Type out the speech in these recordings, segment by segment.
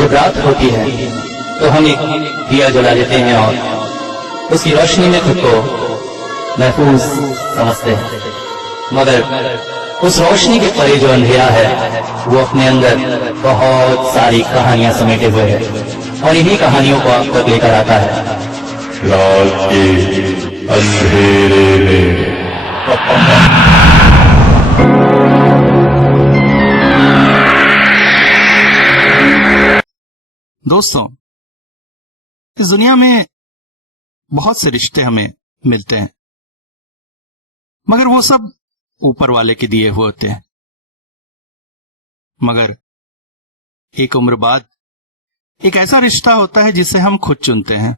जब रात होती है तो हम एक दिया जला लेते हैं और उसकी रोशनी में खुद को महफूज समझते हैं, मगर उस रोशनी के परे जो अंधेरा है वो अपने अंदर बहुत सारी कहानियां समेटे हुए है और इन्हीं कहानियों को आप तक लेकर आता है रात के अंधेरे में। दोस्तों, इस दुनिया में बहुत से रिश्ते हमें मिलते हैं, मगर वो सब ऊपर वाले के दिए हुए होते हैं। मगर एक उम्र बाद एक ऐसा रिश्ता होता है जिसे हम खुद चुनते हैं।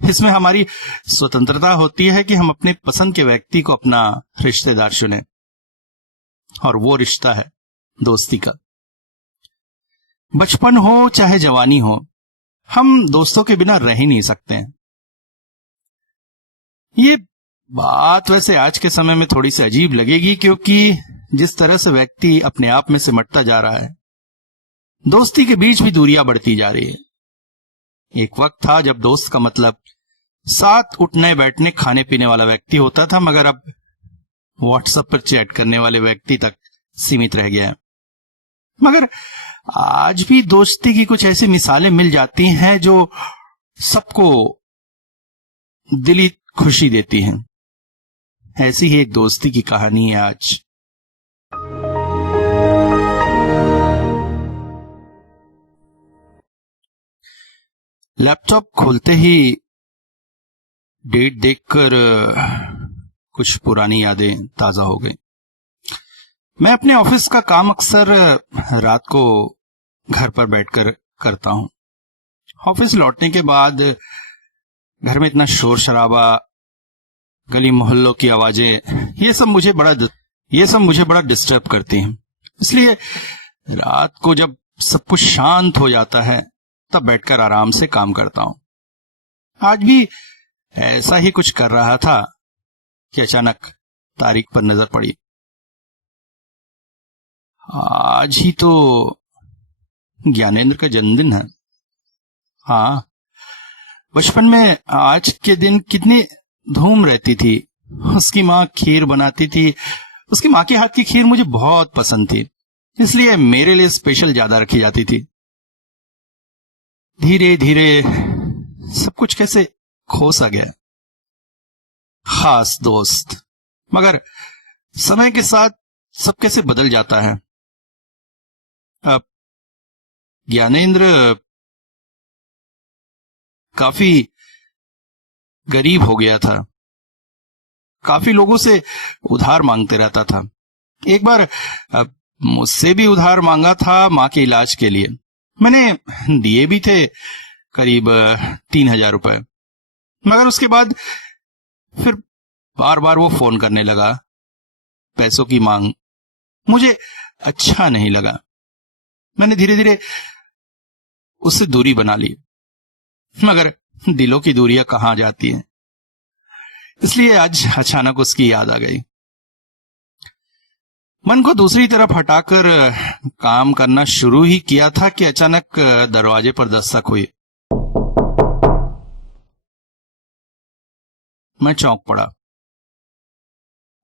इसमें हमारी स्वतंत्रता होती है कि हम अपने पसंद के व्यक्ति को अपना रिश्तेदार चुनें, और वो रिश्ता है दोस्ती का। बचपन हो चाहे जवानी हो, हम दोस्तों के बिना रह ही नहीं सकते हैं। ये बात वैसे आज के समय में थोड़ी सी अजीब लगेगी, क्योंकि जिस तरह से व्यक्ति अपने आप में सिमटता जा रहा है, दोस्ती के बीच भी दूरियां बढ़ती जा रही है। एक वक्त था जब दोस्त का मतलब साथ उठने बैठने खाने पीने वाला व्यक्ति होता था, मगर अब व्हाट्सएप पर चैट करने वाले व्यक्ति तक सीमित रह गया है। मगर आज भी दोस्ती की कुछ ऐसी मिसालें मिल जाती हैं जो सबको दिली खुशी देती हैं। ऐसी ही एक दोस्ती की कहानी है आज। लैपटॉप खोलते ही डेट देखकर कुछ पुरानी यादें ताजा हो गई। मैं अपने ऑफिस का काम अक्सर रात को घर पर बैठकर करता हूं। ऑफिस लौटने के बाद घर में इतना शोर शराबा, गली मोहल्लों की आवाजें, ये सब मुझे बड़ा डिस्टर्ब करती हैं। इसलिए रात को जब सब कुछ शांत हो जाता है तब बैठकर आराम से काम करता हूं। आज भी ऐसा ही कुछ कर रहा था कि अचानक तारीख पर नजर पड़ी। आज ही तो ज्ञानेंद्र का जन्मदिन है। हाँ, बचपन में आज के दिन कितनी धूम रहती थी। उसकी माँ खीर बनाती थी। उसकी माँ के हाथ की खीर मुझे बहुत पसंद थी, इसलिए मेरे लिए स्पेशल ज्यादा रखी जाती थी। धीरे धीरे सब कुछ कैसे खो सा गया। खास दोस्त, मगर समय के साथ सब कैसे बदल जाता है। अब ज्ञानेंद्र काफी गरीब हो गया था। काफी लोगों से उधार मांगते रहता था। एक बार मुझसे भी उधार मांगा था मां के इलाज के लिए। मैंने दिए भी थे करीब 3,000 रुपए। मगर उसके बाद फिर बार बार वो फोन करने लगा, पैसों की मांग। मुझे अच्छा नहीं लगा। मैंने धीरे धीरे उससे दूरी बना ली, मगर दिलों की दूरियां कहां जाती हैं। इसलिए आज अचानक उसकी याद आ गई। मन को दूसरी तरफ हटाकर काम करना शुरू ही किया था कि अचानक दरवाजे पर दस्तक हुई। मैं चौंक पड़ा।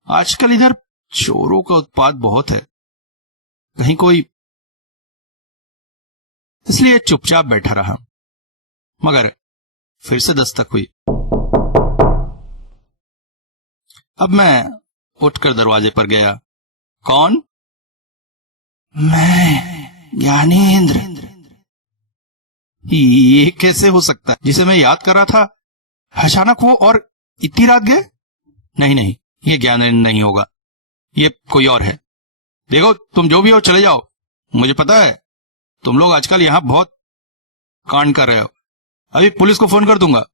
आजकल इधर चोरों का उत्पात बहुत है, कहीं कोई, इसलिए चुपचाप बैठा रहा। मगर फिर से दस्तक हुई। अब मैं उठकर दरवाजे पर गया। कौन? मैं ज्ञानेंद्र। ये कैसे हो सकता है? जिसे मैं याद कर रहा था अचानक वो और इतनी रात गए? नहीं, ये ज्ञानेंद्र नहीं होगा, ये कोई और है। देखो, तुम जो भी हो चले जाओ। मुझे पता है तुम लोग आजकल यहां बहुत कांड कर रहे हो। अभी पुलिस को फोन कर दूंगा।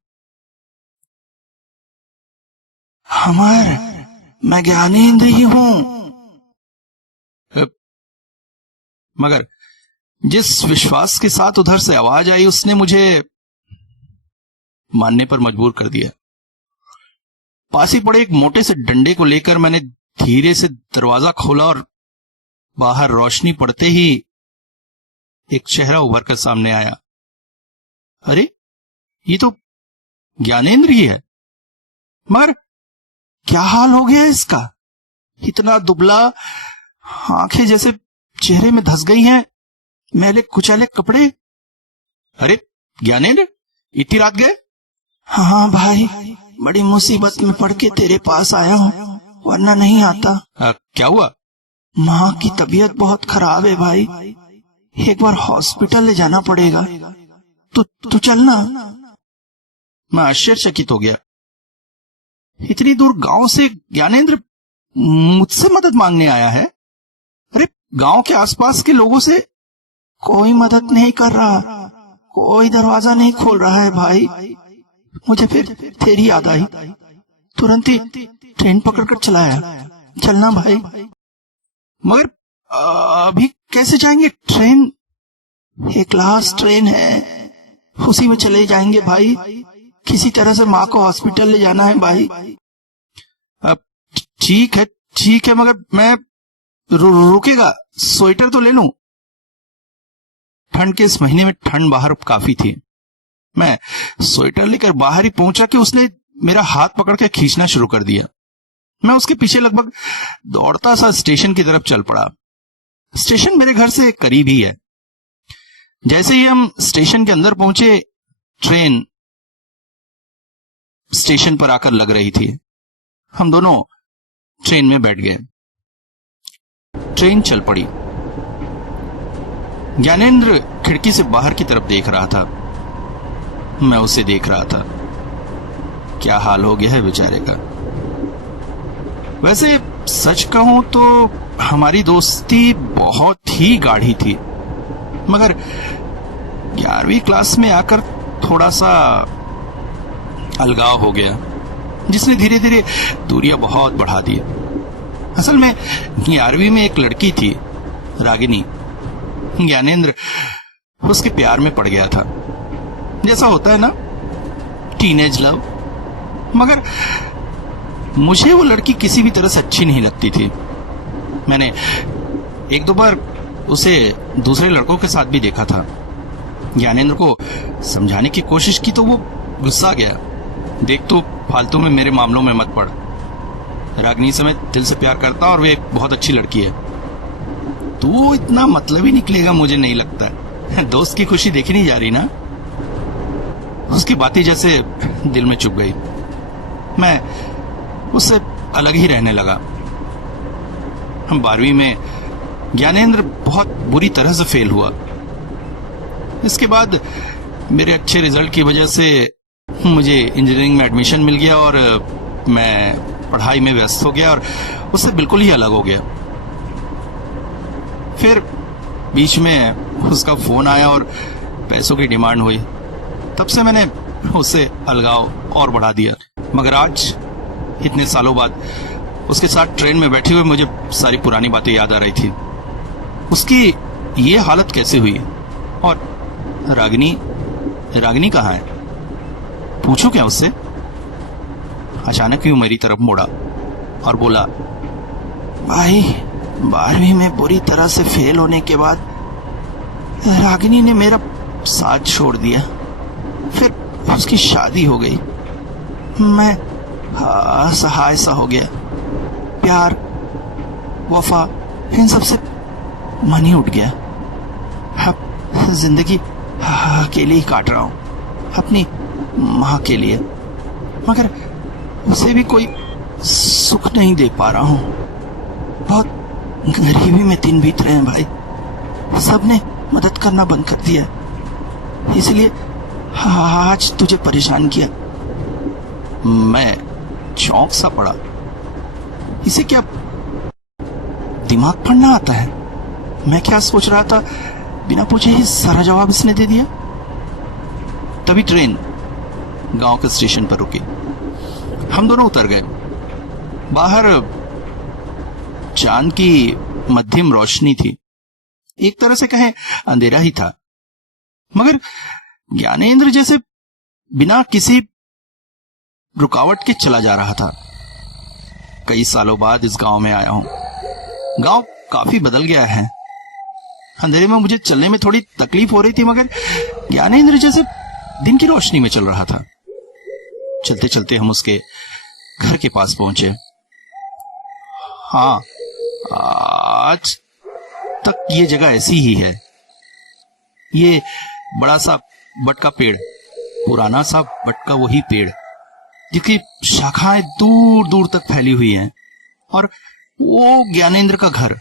मैं ज्ञानेंद्र ही हूं। मगर जिस विश्वास के साथ उधर से आवाज आई उसने मुझे मानने पर मजबूर कर दिया। पास ही पड़े एक मोटे से डंडे को लेकर मैंने धीरे से दरवाजा खोला और बाहर रोशनी पड़ते ही एक चेहरा उभर कर सामने आया। अरे, ये तो ज्ञानेंद्र ही है। मगर क्या हाल हो गया इसका? इतना दुबला, आंखें जैसे चेहरे में धस गई हैं, मैले कुचैले कपड़े। अरे ज्ञानेंद्र, इतनी रात गए? हाँ भाई, बड़ी मुसीबत में पड़ के तेरे पास आया हूँ, वरना नहीं आता। क्या हुआ? माँ की तबीयत बहुत खराब है भाई, एक बार हॉस्पिटल ले जाना पड़ेगा। तू चलना। मैं आश्चर्यचकित हो गया। इतनी दूर गांव से ज्ञानेंद्र मुझसे मदद मांगने आया है? अरे, गांव के आसपास के लोगों से कोई मदद नहीं कर रहा, कोई दरवाजा नहीं खोल रहा है भाई। मुझे फिर तेरी याद आई, तुरंत ही ट्रेन पकड़कर चलाया। चलना भाई। मगर अभी कैसे जाएंगे? ट्रेन एक लास्ट ट्रेन है, उसी में चले जाएंगे भाई। किसी तरह से माँ को हॉस्पिटल ले जाना है भाई। ठीक है, मगर मैं रुकेगा, स्वेटर तो ले लूं। ठंड के इस महीने में ठंड बाहर काफी थी। मैं स्वेटर लेकर बाहर ही पहुंचा कि उसने मेरा हाथ पकड़ के खींचना शुरू कर दिया। मैं उसके पीछे लगभग दौड़ता सा स्टेशन की तरफ चल पड़ा। स्टेशन मेरे घर से करीब ही है। जैसे ही हम स्टेशन के अंदर पहुंचे, ट्रेन स्टेशन पर आकर लग रही थी। हम दोनों ट्रेन में बैठ गए। ट्रेन चल पड़ी। ज्ञानेंद्र खिड़की से बाहर की तरफ देख रहा था। मैं उसे देख रहा था। क्या हाल हो गया है बेचारे का। वैसे सच कहूं तो हमारी दोस्ती बहुत ही गाढ़ी थी, मगर 11वीं क्लास में आकर थोड़ा सा अलगाव हो गया, जिसने धीरे धीरे दूरियां बहुत बढ़ा दी। असल में 11वीं में एक लड़की थी, रागिनी। ज्ञानेंद्र उसके प्यार में पड़ गया था, जैसा होता है ना, टीनेज लव। मगर मुझे वो लड़की किसी भी तरह से अच्छी नहीं लगती थी। मैंने एक दो बार उसे दूसरे लड़कों के साथ भी देखा था। ज्ञानेंद्र को समझाने की कोशिश की तो वो गुस्सा गया। देख, तो फालतू में मेरे मामलों में मत पड़। रागिनी से मैं दिल से प्यार करता और वे एक बहुत अच्छी लड़की है। तू इतना मतलब ही निकलेगा मुझे नहीं लगता। दोस्त की खुशी देखी नहीं जा रही ना। उसकी बातें जैसे दिल में चुभ गई। मैं उससे अलग ही रहने लगा। हम 12वीं में ज्ञानेंद्र बहुत बुरी तरह से फेल हुआ। इसके बाद मेरे अच्छे रिजल्ट की वजह से मुझे इंजीनियरिंग में एडमिशन मिल गया और मैं पढ़ाई में व्यस्त हो गया और उससे बिल्कुल ही अलग हो गया। फिर बीच में उसका फोन आया और पैसों की डिमांड हुई। तब से मैंने उससे अलगाव और बढ़ा दिया। मगर आज इतने सालों बाद उसके साथ ट्रेन में बैठे हुए मुझे सारी पुरानी बातें याद आ रही थी। उसकी ये हालत कैसे हुई? और रागिनी कहाँ है? पूछो क्या उससे? अचानक ही वो मेरी तरफ मुड़ा और बोला, भाई 12वीं में बुरी तरह से फेल होने के बाद रागिनी ने मेरा साथ छोड़ दिया। फिर उसकी शादी हो गई। मैं असहाय सा हो गया। प्यार, वफा, इन सब से मन ही उठ गया। अब जिंदगी अकेले ही काट रहा हूं, अपनी माँ के लिए। मगर उसे भी कोई सुख नहीं दे पा रहा हूं। बहुत गरीबी में दिन बीत रहे हैं भाई। सबने मदद करना बंद कर दिया, इसलिए आज तुझे परेशान किया। मैं चौंक सा पड़ा। इसे क्या दिमाग पढ़ना आता है? मैं क्या सोच रहा था, बिना पूछे ही सारा जवाब इसने दे दिया। तभी ट्रेन गांव के स्टेशन पर रुकी। हम दोनों उतर गए। बाहर चांद की मध्यम रोशनी थी। एक तरह से कहें अंधेरा ही था, मगर ज्ञानेंद्र जैसे बिना किसी रुकावट के चला जा रहा था। कई सालों बाद इस गांव में आया हूं। गांव काफी बदल गया है। अंधेरे में मुझे चलने में थोड़ी तकलीफ हो रही थी, मगर ज्ञानेंद्र जैसे दिन की रोशनी में चल रहा था। चलते चलते हम उसके घर के पास पहुंचे। हाँ, आज तक ये जगह ऐसी ही है। ये बड़ा सा बट का पेड़, पुराना सा बट का वही पेड़ जिसकी शाखाएं दूर दूर तक फैली हुई हैं, और वो ज्ञानेंद्र का घर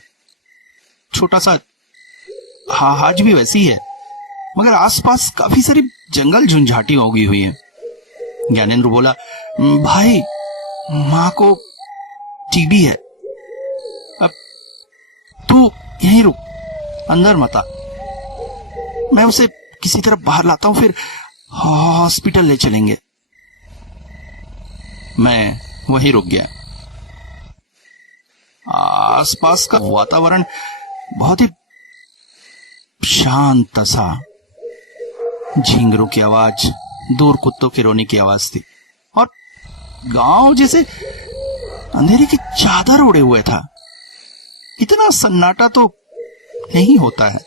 छोटा सा। हाँ, आज भी वैसी है, मगर आसपास काफी सारी जंगल झुंझाटी उगी हुई है। ज्ञानेंद्र बोला, भाई माँ को टीबी है, अब तू यहीं रुक, अंदर मत आ। मैं उसे किसी तरह बाहर लाता हूं, फिर हॉस्पिटल ले चलेंगे। मैं वहीं रुक गया। आसपास का वातावरण बहुत ही शांत सा। झींगरों की आवाज, दूर कुत्तों के रोने की आवाज थी, और गांव जैसे अंधेरे की चादर ओढ़े हुए था। इतना सन्नाटा तो नहीं होता है।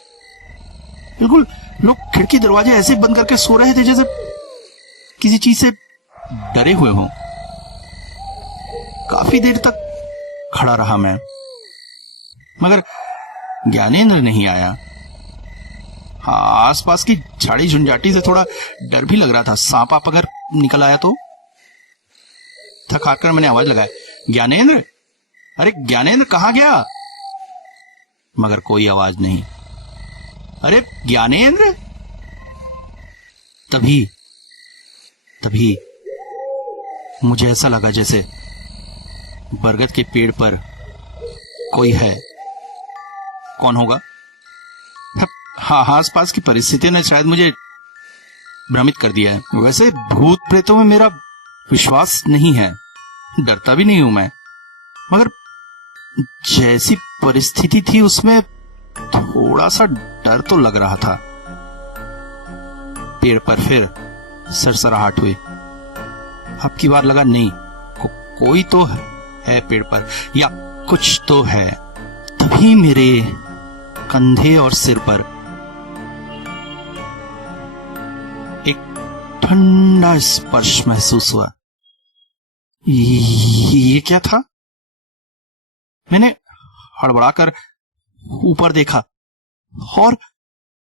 बिल्कुल लोग खिड़की दरवाजे ऐसे बंद करके सो रहे थे जैसे किसी चीज से डरे हुए हों। काफी देर तक खड़ा रहा मैं, मगर ज्ञानेंद्र नहीं आया। हाँ, आसपास की झाड़ी झुंझाटी से थोड़ा डर भी लग रहा था। सांप आप अगर निकल आया तो। थक हार कर मैंने आवाज लगाया, ज्ञानेंद्र, अरे ज्ञानेंद्र कहाँ गया? मगर कोई आवाज नहीं। अरे ज्ञानेंद्र। तभी मुझे ऐसा लगा जैसे बरगद के पेड़ पर कोई है। कौन होगा? हाँ, आसपास की परिस्थिति ने शायद मुझे भ्रमित कर दिया है। वैसे भूत प्रेतों में मेरा विश्वास नहीं है, डरता भी नहीं हूं मैं, मगर जैसी परिस्थिति थी उसमें थोड़ा सा डर तो लग रहा था। पेड़ पर फिर सरसराहट हुई। अब की बार लगा नहीं, कोई तो है पेड़ पर, या कुछ तो है। तभी मेरे कंधे और सिर पर एक ठंडा स्पर्श महसूस हुआ। ये क्या था? मैंने हड़बड़ाकर ऊपर देखा, और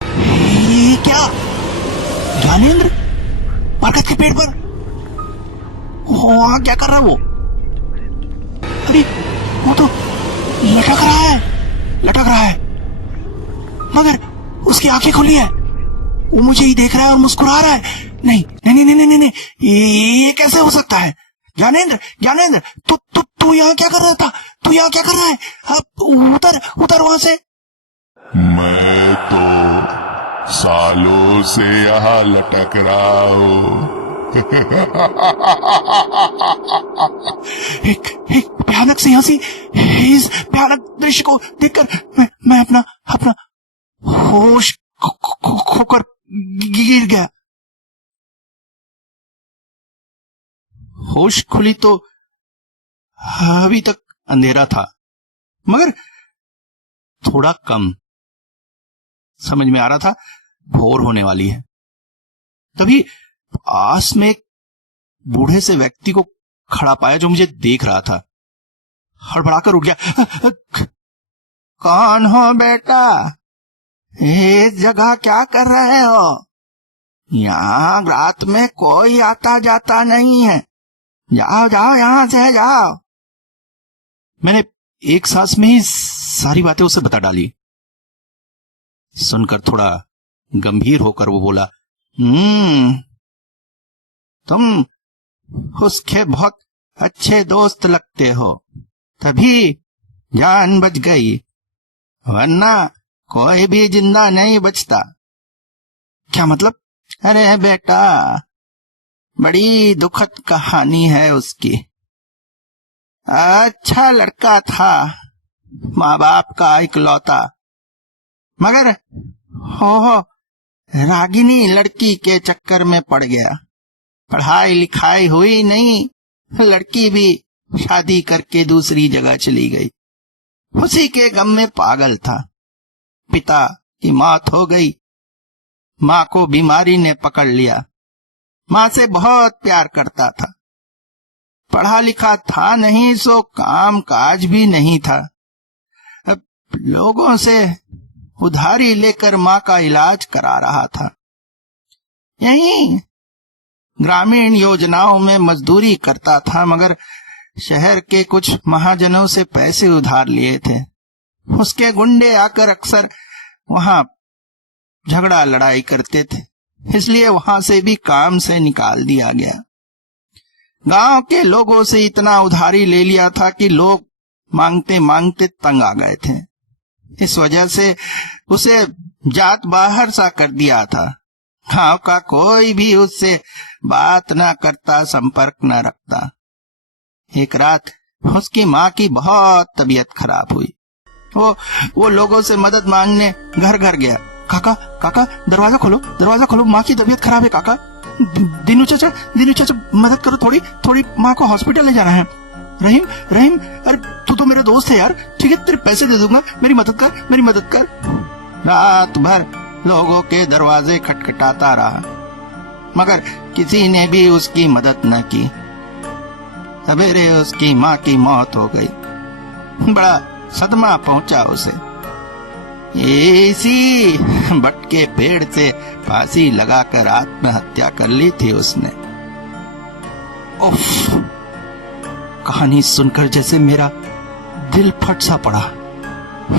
ये क्या? ज्ञानेंद्र बरगद के पेड़ पर वहां क्या कर रहा है वो? अरे वो तो लटक रहा है, मगर उसकी आंखें खुली है। वो मुझे ही देख रहा है और मुस्कुरा रहा है। नहीं नहीं नहीं नहीं नहीं, ये कैसे हो सकता है? ज्ञानेंद्र, तू यहाँ क्या कर रहा था? तू यहाँ क्या कर रहा है? अब उतर वहां से। मैं तो सालों से यहाँ लटक रहा हूँ। एक भयानक सी हंसी। इस भयानक दृश्य को देखकर मैं अपना होश खोकर गिर गया। होश खुली तो अभी तक अंधेरा था, मगर थोड़ा कम। समझ में आ रहा था भोर होने वाली है। तभी पास में एक बूढ़े से व्यक्ति को खड़ा पाया जो मुझे देख रहा था। हड़बड़ाकर उठ गया। कौन हो बेटा? इस जगह क्या कर रहे हो? यहाँ रात में कोई आता जाता नहीं है। जाओ यहाँ से जाओ। मैंने एक सांस में ही सारी बातें उसे बता डाली। सुनकर थोड़ा गंभीर होकर वो बोला, तुम उसके बहुत अच्छे दोस्त लगते हो, तभी जान बच गई, वरना कोई भी जिंदा नहीं बचता। क्या मतलब? अरे बेटा, बड़ी दुखद कहानी है उसकी। अच्छा लड़का था, माँ बाप का इकलौता, मगर हो रागिनी लड़की के चक्कर में पड़ गया। पढ़ाई लिखाई हुई नहीं, लड़की भी शादी करके दूसरी जगह चली गई। उसी के गम में पागल था। पिता की मौत हो गई। माँ को बीमारी ने पकड़ लिया। माँ से बहुत प्यार करता था। पढ़ा लिखा था नहीं, सो काम काज भी नहीं था। अब लोगों से उधारी लेकर माँ का इलाज करा रहा था। यहीं ग्रामीण योजनाओं में मजदूरी करता था, मगर शहर के कुछ महाजनों से पैसे उधार लिए थे। उसके गुंडे आकर अक्सर वहां झगड़ा लड़ाई करते थे, इसलिए वहां से भी काम से निकाल दिया गया। गांव के लोगों से इतना उधारी ले लिया था कि लोग मांगते मांगते तंग आ गए थे। इस वजह से उसे जात बाहर सा कर दिया था। गांव का कोई भी उससे बात ना करता, संपर्क न रखता। एक रात उसकी माँ की बहुत तबीयत खराब हुई। वो लोगों से मदद मांगने घर घर गया। काका काका दरवाजा खोलो, माँ की तबीयत खराब है काका। दीनू चाचा मदद करो, थोड़ी माँ को हॉस्पिटल ले जाना है। रहीम अरे तू तो मेरे दोस्त है यार, ठीक है तेरे पैसे दे दूंगा, मेरी मदद कर। रात भर लोगों के दरवाजे खटखटाता रहा, मगर किसी ने भी उसकी मदद न की। सवेरे उसकी माँ की मौत हो गई। बड़ा सदमा पहुंचा उसे। इसी बट के पेड़ से फांसी लगाकर आत्महत्या कर ली थी उसने। उफ, कहानी सुनकर जैसे मेरा दिल फट सा पड़ा।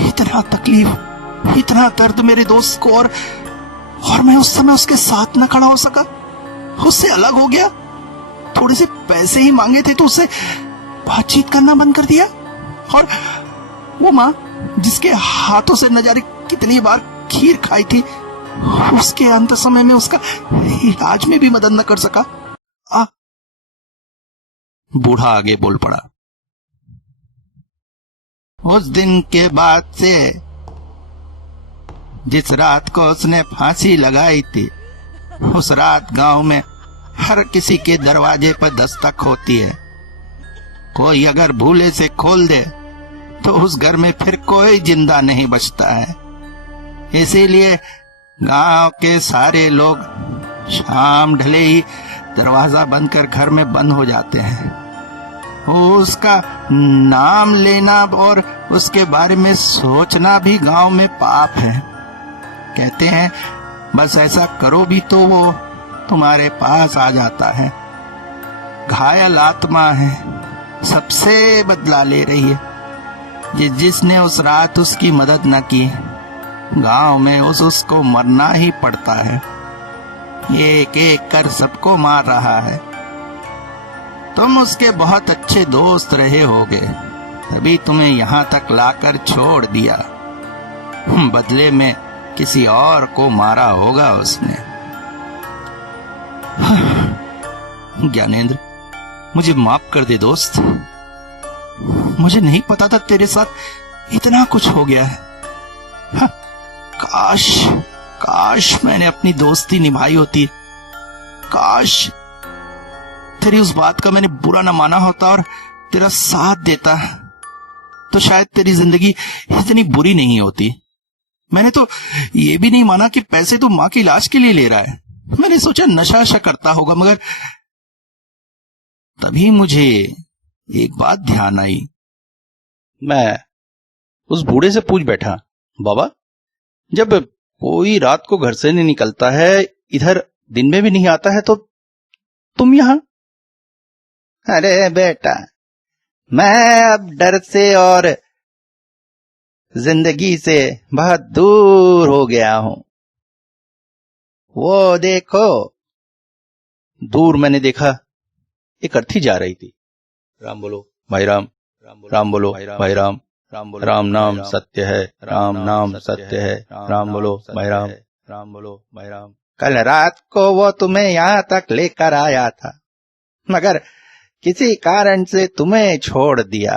इतना तकलीफ, इतना दर्द मेरे दोस्त को, और मैं उस समय उसके साथ न खड़ा हो सका, उससे अलग हो गया। थोड़े से पैसे ही मांगे थे तो उससे बातचीत करना बंद कर दिया। और वो माँ जिसके हाथों से न जाने कितनी बार खीर खाई थी, उसके अंत समय में उसका इलाज में भी मदद न कर सका। बूढ़ा आगे बोल पड़ा। उस दिन के बाद से जिस रात को उसने फांसी लगाई थी, उस रात गांव में हर किसी के दरवाजे पर दस्तक होती है। कोई अगर भूले से खोल दे तो उस घर में फिर कोई जिंदा नहीं बचता है। इसीलिए गांव के सारे लोग शाम ढले ही दरवाजा बंद कर घर में बंद हो जाते हैं। उसका नाम लेना और उसके बारे में सोचना भी गांव में पाप है। कहते हैं बस ऐसा करो भी तो वो तुम्हारे पास आ जाता है। घायल आत्मा है, सबसे बदला ले रही है। जिसने उस रात उसकी मदद न की, गांव में उसको मरना ही पड़ता है। एक एक कर सबको मार रहा है। तुम उसके बहुत अच्छे दोस्त रहे होगे, तभी तुम्हें यहाँ तक लाकर छोड़ दिया। बदले में किसी और को मारा होगा उसने। ज्ञानेंद्र, मुझे माफ कर दे दोस्त। मुझे नहीं पता था तेरे साथ इतना कुछ हो गया है। काश मैंने अपनी दोस्ती निभाई होती। काश तेरी उस बात का मैंने बुरा न माना होता और तेरा साथ देता, तो शायद तेरी जिंदगी इतनी बुरी नहीं होती। मैंने तो ये भी नहीं माना कि पैसे तो माँ के इलाज के लिए ले रहा है। मैंने सोचा नशा करता होगा, मगर तभी मुझे एक बात ध्यान आई। मैं उस बूढ़े से पूछ बैठा, बाबा जब कोई रात को घर से नहीं निकलता है, इधर दिन में भी नहीं आता है, तो तुम यहां? अरे बेटा, मैं अब डर से और जिंदगी से बहुत दूर हो गया हूं। वो देखो। दूर मैंने देखा एक अर्थी जा रही थी। राम बोलो भाई राम, राम बोलो भाई राम, राम नाम सत्य है, राम नाम सत्य है, राम बोलो भाई राम, राम बोलो भाई राम। कल रात को वो तुम्हें यहाँ तक लेकर आया था, मगर किसी कारण से तुम्हें छोड़ दिया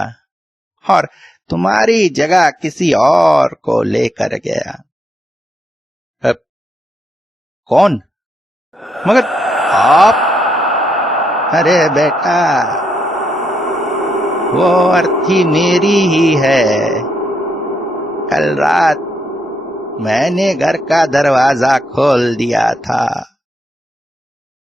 और तुम्हारी जगह किसी और को लेकर गया। कौन? मगर आप? अरे बेटा, वो अर्थी मेरी ही है। कल रात मैंने घर का दरवाजा खोल दिया था।